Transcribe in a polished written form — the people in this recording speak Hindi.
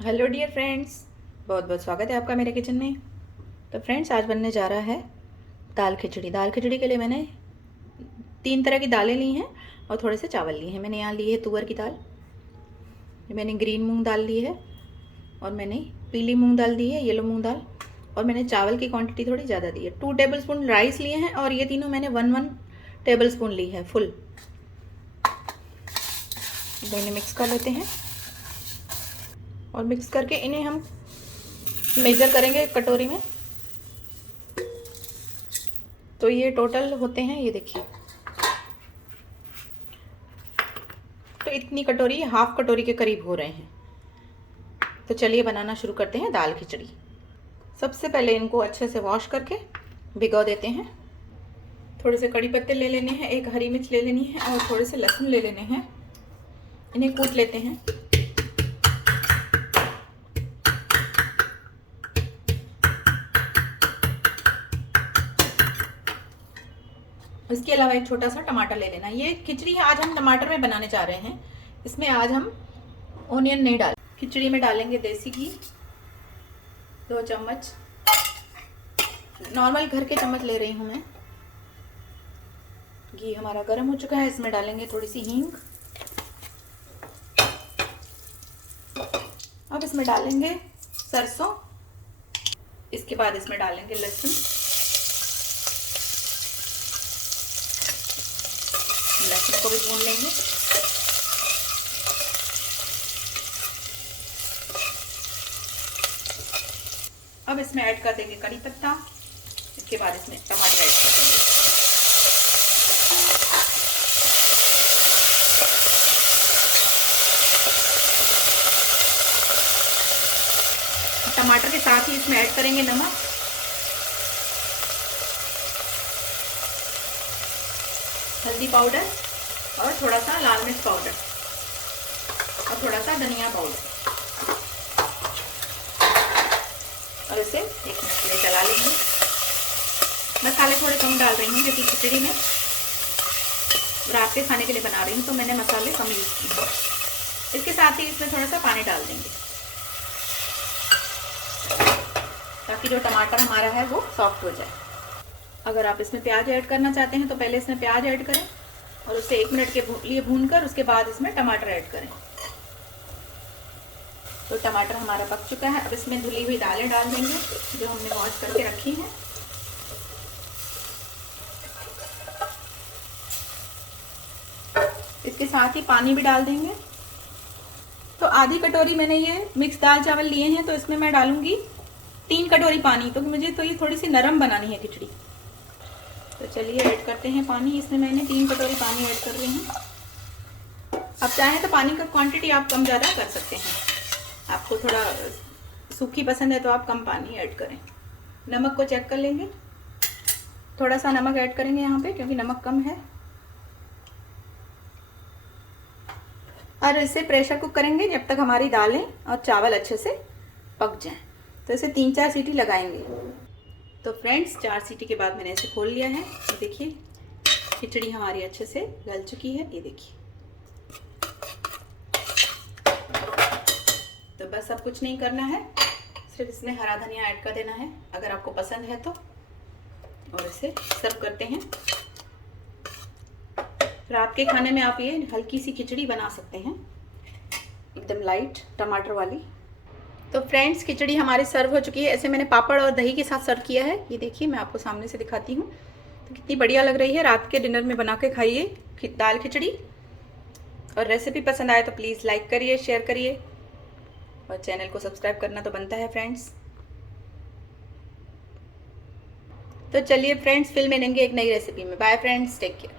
हेलो डियर फ्रेंड्स, बहुत बहुत स्वागत है आपका मेरे किचन में। तो फ्रेंड्स, आज बनने जा रहा है दाल खिचड़ी। दाल खिचड़ी के लिए मैंने 3 तरह की दालें ली हैं और थोड़े से चावल लिए हैं। मैंने यहाँ ली है तुअर की दाल, मैंने ग्रीन मूंग दाल ली है, और मैंने पीली मूंग दाल दी है, येलो मूंग दाल, और मैंने चावल की क्वांटिटी थोड़ी ज़्यादा दी है। 2 टेबल स्पून राइस लिए हैं, और ये तीनों मैंने 1 टेबल स्पून ली है फुल। इन्हें मिक्स कर लेते हैं, और मिक्स करके इन्हें हम मेजर करेंगे एक कटोरी में। तो ये टोटल होते हैं, ये देखिए, तो इतनी कटोरी, हाफ कटोरी के करीब हो रहे हैं। तो चलिए बनाना शुरू करते हैं दाल खिचड़ी। सबसे पहले इनको अच्छे से वॉश करके भिगो देते हैं। थोड़े से कड़ी पत्ते ले लेने हैं, एक हरी मिर्च ले लेनी है, और थोड़े से लहसुन ले लेने हैं। इन्हें कूट लेते हैं। इसके अलावा एक छोटा सा टमाटर ले लेना। ये खिचड़ी है, आज हम टमाटर में बनाने जा रहे हैं। इसमें आज हम ओनियन नहीं डाल, खिचड़ी में डालेंगे देसी घी 2 चम्मच। नॉर्मल घर के चम्मच ले रही हूँ मैं। घी हमारा गर्म हो चुका है, इसमें डालेंगे थोड़ी सी हींग। अब इसमें डालेंगे सरसों। इसके बाद इसमें डालेंगे लहसुन। लहसुन को भी भून लेंगे। अब इसमें ऐड कर देंगे कड़ी पत्ता। इसके बाद इसमें टमाटर ऐड कर देंगे। टमाटर के साथ ही इसमें ऐड करेंगे नमक, हल्दी पाउडर, और थोड़ा सा लाल मिर्च पाउडर, और थोड़ा सा धनिया पाउडर, और इसे 1 मिनट के लिए चला लेंगे। मसाले थोड़े कम डाल रही हूँ क्योंकि खिचड़ी में रात के खाने के लिए बना रही हूँ, तो मैंने मसाले कम यूज़ किए हैं। इसके साथ ही इसमें थोड़ा सा पानी डाल देंगे ताकि जो टमाटर हमारा है वो सॉफ्ट हो जाए। अगर आप इसमें प्याज ऐड करना चाहते हैं तो पहले इसमें प्याज ऐड करें और उसे 1 मिनट के लिए भूनकर उसके बाद इसमें टमाटर ऐड करें। तो टमाटर हमारा पक चुका है। अब इसमें धुली हुई दालें डाल देंगे जो हमने वॉश करके रखी हैं। इसके साथ ही पानी भी डाल देंगे। तो आधी कटोरी मैंने ये मिक्स दाल चावल लिए हैं, तो इसमें मैं डालूंगी 3 कटोरी पानी, क्योंकि मुझे तो ये थोड़ी सी नरम बनानी है खिचड़ी। तो चलिए ऐड करते हैं पानी। इसमें मैंने 3 कटोरी पानी ऐड कर रही हूँ। अब चाहें तो पानी का क्वांटिटी आप कम ज़्यादा कर सकते हैं। आपको थोड़ा सूखी पसंद है तो आप कम पानी ऐड करें। नमक को चेक कर लेंगे, थोड़ा सा नमक ऐड करेंगे यहाँ पे क्योंकि नमक कम है। और इसे प्रेशर कुक करेंगे जब तक हमारी दालें और चावल अच्छे से पक जाएं। तो इसे 3-4 सीटी लगाएंगे। तो फ्रेंड्स, 4 सीटी के बाद मैंने इसे खोल लिया है। ये देखिए, खिचड़ी हमारी अच्छे से गल चुकी है। ये देखिए, तो बस अब कुछ नहीं करना है, सिर्फ इसमें हरा धनिया ऐड कर देना है अगर आपको पसंद है तो, और इसे सर्व करते हैं। रात के खाने में आप ये हल्की सी खिचड़ी बना सकते हैं, एकदम लाइट टमाटर वाली। तो फ्रेंड्स, खिचड़ी हमारी सर्व हो चुकी है। ऐसे मैंने पापड़ और दही के साथ सर्व किया है। ये देखिए, मैं आपको सामने से दिखाती हूँ। तो कितनी बढ़िया लग रही है। रात के डिनर में बना के खाइए दाल खिचड़ी। और रेसिपी पसंद आए तो प्लीज़ लाइक करिए, शेयर करिए, और चैनल को सब्सक्राइब करना तो बनता है फ्रेंड्स। तो चलिए फ्रेंड्स, फिर मिलेंगे एक नई रेसिपी में। Bye friends, take care.